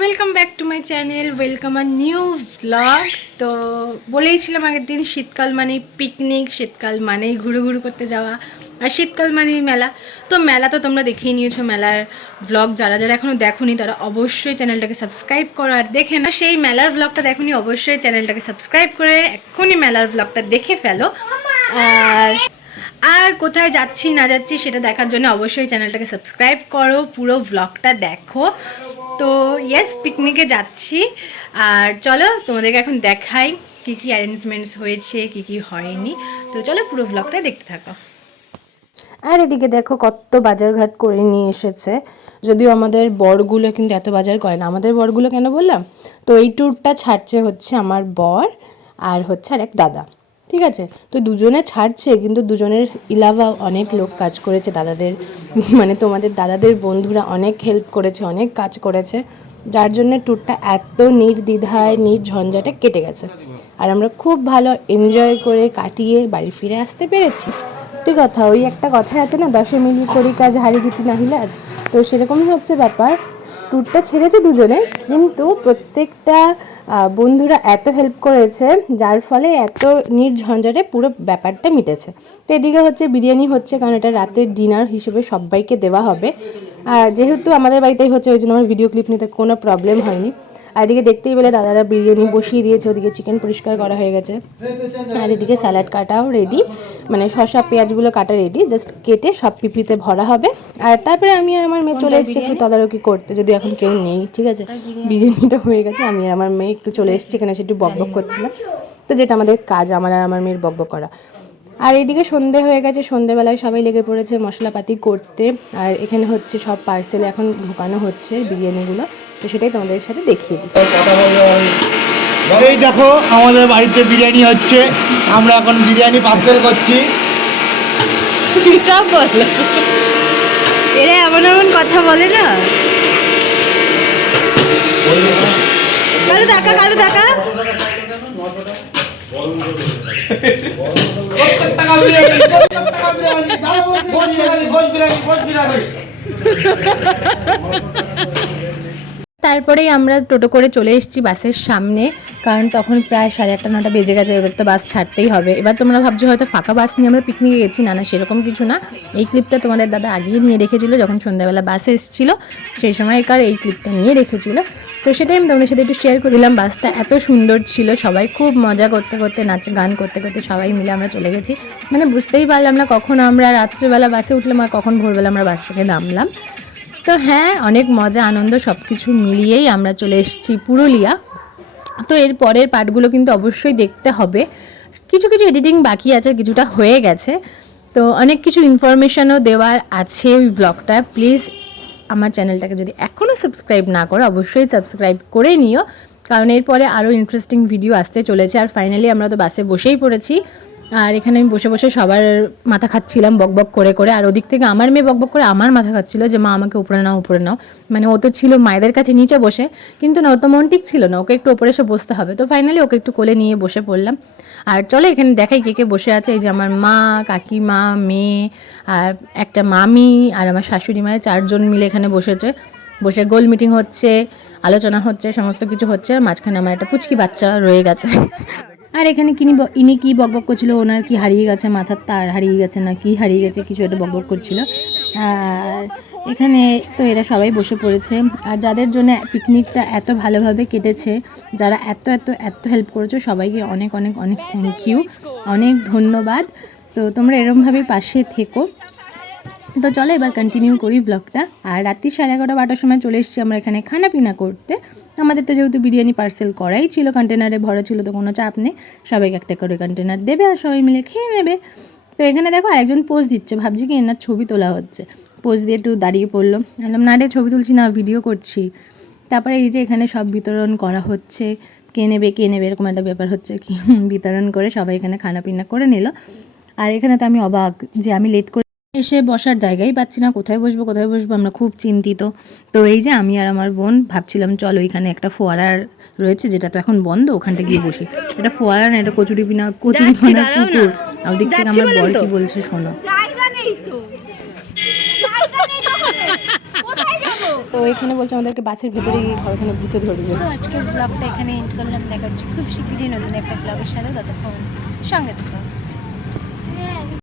Welcome back to my channel, welcome a new vlog. তো বলেইছিলাম আগের দিন শীতকাল মানেই পিকনিক, শীতকাল মানেই ঘুরু ঘুরু করতে যাওয়া, আর শীতকাল মানেই মেলা। তো মেলা তো তোমরা দেখেই নিয়েছো, মেলার ভ্লগ যারা যারা এখনও দেখোনি তারা অবশ্যই চ্যানেলটাকে সাবস্ক্রাইব করো, আর দেখে না সেই মেলার ভ্লগটা দেখোনি অবশ্যই চ্যানেলটাকে সাবস্ক্রাইব করে এক্ষুনি মেলার ভ্লগটা দেখে ফেলো। আর কোথায় যাচ্ছি না যাচ্ছি সেটা দেখার জন্য অবশ্যই চ্যানেলটাকে সাবস্ক্রাইব করো, পুরো ভ্লগটা দেখো। তো ইয়েস, পিকনিকে যাচ্ছি, আর চলো তোমাদেরকে এখন দেখাই কি কি অ্যারেঞ্জমেন্টস হয়েছে, কি কি হয়নি। তো চলো পুরো ভ্লগটা দেখতে থাকো। আর এদিকে দেখো কত বাজারঘাট করে নিয়ে এসেছে, যদিও আমাদের বরগুলো কিন্তু এত বাজার করে না। আমাদের বরগুলো কেন বললাম, তো এই ট্যুরটা ছাড়ছে হচ্ছে আমার বর আর হচ্ছে আর এক দাদা, ঠিক আছে। তো দুজনে ছাড়ছে, কিন্তু দুজনের ইলাভা অনেক লোক কাজ করেছে, দাদাদের মানে তোমাদের দাদাদের বন্ধুরা অনেক হেল্প করেছে, অনেক কাজ করেছে, যার জন্য ট্যুরটা এত নির্দ্বিধায় নির্ঝঞ্ঝাটে কেটে গেছে। আর আমরা খুব ভালো এনজয় করে কাটিয়ে বাড়ি ফিরে আসতে পেরেছি। সত্যি কথা, ওই একটা কথাই আছে না, 10 মিলি করি কাজ হারি জিতি নাহিলে আজ। তো সেরকমই হচ্ছে ব্যাপার। ট্যুরটা ছেড়েছে দুজনে, কিন্তু প্রত্যেকটা বন্ধুরা এত হেল্প করেছে, যার ফলে এত নির্ঝঞ্ঝাটে পুরো ব্যাপারটা মিটেছে। তো এদিকে হচ্ছে বিরিয়ানি হচ্ছে, কারণ এটা রাতের ডিনার হিসেবে সবাইকে দেওয়া হবে। আর যেহেতু আমাদের বাড়িতেই হচ্ছে, ওই জন্য আমার ভিডিও ক্লিপ নিতে কোনো প্রবলেম হয়নি। আর এদিকে দেখতেই পেলে দাদারা বিরিয়ানি বসিয়ে দিয়েছে, ওদিকে চিকেন পরিষ্কার করা হয়ে গেছে, আর এদিকে স্যালাড কাটাও রেডি, মানে শসা পেঁয়াজগুলো কাটা রেডি, জাস্ট কেটে সব পিপিতে ভরা হবে। আর তারপরে আমি আর আমার মেয়ে চলে এসেছি একটু তদারকি করতে, যদি এখন কেউ নেই, ঠিক আছে। বিরিয়ানিটা হয়ে গেছে, আমি আর আমার মেয়ে একটু চলে এসেছি এখানে, এসে একটু বকবক করছিলাম। তো যেটা আমাদের কাজ, আমার আর আমার মেয়ের বকবক করা। আর এইদিকে সন্ধে হয়ে গেছে, সন্ধেবেলায় সবাই লেগে পড়েছে মশলাপাতি করতে, আর এখানে হচ্ছে সব পার্সেল এখন ঢোকানো হচ্ছে বিরিয়ানিগুলো। তো সেটাই তোমাদের সাথে দেখিয়ে দিই। এই দেখো আমাদের বাড়িতে বিরিয়ানি হচ্ছে, আমরা এখন বিরিয়ানি পার্সেল করছি। এরা এমন এমন কথা বলে না। কালু দেখা, কালু দেখা। তারপরেই আমরা টোটো করে চলে এসেছি বাসের সামনে, কারণ তখন প্রায় 8:30-9টা বেজে গেছে। এবার তো বাস ছাড়তেই হবে। এবার তোমরা ভাবছো হয়তো ফাঁকা বাস নিয়ে আমরা পিকনিকে গেছি, না না সেরকম কিছু না। এই ক্লিপটা তোমাদের দাদা আগিয়ে নিয়ে রেখেছিল, যখন সন্ধ্যাবেলা বাসে এসেছিলো সেই সময়কার এই ক্লিপটা নিয়ে রেখেছিল। তো সেটাই আমি তোমাদের সাথে একটু শেয়ার করে দিলাম। বাসটা এত সুন্দর ছিল, সবাই খুব মজা করতে করতে, নাচ গান করতে করতে সবাই মিলে আমরা চলে গেছি। মানে বুঝতেই পারলাম না কখন আমরা রাত্রেবেলা বাসে উঠলাম আর কখন ভোরবেলা আমরা বাস থেকে নামলাম। তো হ্যাঁ, অনেক মজা আনন্দ সব কিছু মিলিয়েই আমরা চলে এসেছি পুরুলিয়া। তো এর পরের পার্টগুলো কিন্তু অবশ্যই দেখতে হবে, কিছু কিছু এডিটিং বাকি আছে, কিছুটা হয়ে গেছে। তো অনেক কিছু ইনফরমেশানও দেওয়ার আছে ওই ব্লগটা। প্লিজ আমার চ্যানেলটাকে যদি এখনও সাবস্ক্রাইব না করো অবশ্যই সাবস্ক্রাইব করে নিও, কারণ এরপরে আরও ইন্টারেস্টিং ভিডিও আসতে চলেছে। আর ফাইনালি আমরা তো বাসে বসেই পড়েছি, আর এখানে আমি বসে বসে সবার মাথা খাচ্ছিলাম বকবক করে করে। আর ওদিক থেকে আমার মেয়ে বকবক করে আমার মাথা খাচ্ছিল যে মা আমাকে উপরে নাও উপরে নাও। মানে ও তো ছিল মায়েদের কাছে নিচে বসে, কিন্তু না, ও তো মন ঠিক ছিল না, ওকে একটু ওপরে এসে বসতে হবে। তো ফাইনালি ওকে একটু কোলে নিয়ে বসে পড়লাম। আর চলো এখানে দেখাই কে কে বসে আছে। এই যে আমার মা, কাকিমা, মেয়ে আর একটা মামি আর আমার শাশুড়ি মায়ের 4 জন মিলে এখানে বসেছে। বসে গোল মিটিং হচ্ছে, আলোচনা হচ্ছে, সমস্ত কিছু হচ্ছে। মাঝখানে আমার একটা পুচকি বাচ্চা রয়ে গেছে। আর এখানে ইনি কি বকবক করছিল, ওনার কি হারিয়ে গেছে, মাথার তার হারিয়ে গেছে না কি হারিয়ে গেছে, কিছু একটা বকবক করছিল। আর এখানে তো এরা সবাই বসে পড়েছে। আর যাদের জন্য পিকনিকটা এত ভালোভাবে কেটেছে, যারা এত এত এত হেল্প করেছো, সবাইকে অনেক অনেক অনেক থ্যাংক ইউ, অনেক ধন্যবাদ। তো তোমরা এরকমভাবেই পাশে থেকো। তো চলো এবার কন্টিনিউ করি ব্লগটা। আর রাত্রি 11:30-12টার সময় চলে এসেছি আমরা এখানে খানা পিনা করতে। আমাদের তো যেহেতু বিরিয়ানি পার্সেল করাই ছিল, কন্টেনারে ভরা ছিল, তো কোনো চাপ নেই, সবাইকে একটা করে কন্টেনার দেবে আর সবাই মিলে খেয়ে নেবে। তো এখানে দেখো আরেকজন পোজ দিচ্ছে, ভাবছি কি এনার ছবি তোলা হচ্ছে, পোজ দিয়ে একটু দাঁড়িয়ে পড়লো। বললাম না রে, ছবি তুলছি না, ভিডিও করছি। তারপরে এই যে এখানে সব বিতরণ করা হচ্ছে, কে নেবে এরকম একটা ব্যাপার হচ্ছে কি, বিতরণ করে সবাই এখানে খানা পিনা করে নিল। আর এখানে তো আমি অবাক যে আমি লেট করে এসে বসার জায়গাই পাচ্ছি না, কোথায় বসবো আমরা খুব চিন্তিত। তো এই যে আমি আর আমার বোন ভাবছিলাম চলো ওইখানে একটা ফোয়ারা রয়েছে যেটা তো এখন বন্ধ, ওখানটা গিয়ে বসি। এটা ফোয়ারা না, এটা কচুরিপানা পুকুর। আর দিক থেকে আমার বর কি বলছে শোনো। তো এখানে বলছে আমাদেরকে বাসের ভেতরে গিয়ে খাওয়া, এখানে ভূতে ধরবে। তো আজকের ব্লগটা এখানে এন্ড করলাম, দেখা হচ্ছে খুব শিগগিরই নতুন একটা ব্লগের সাথে, ততক্ষণ সঙ্গে থাকো।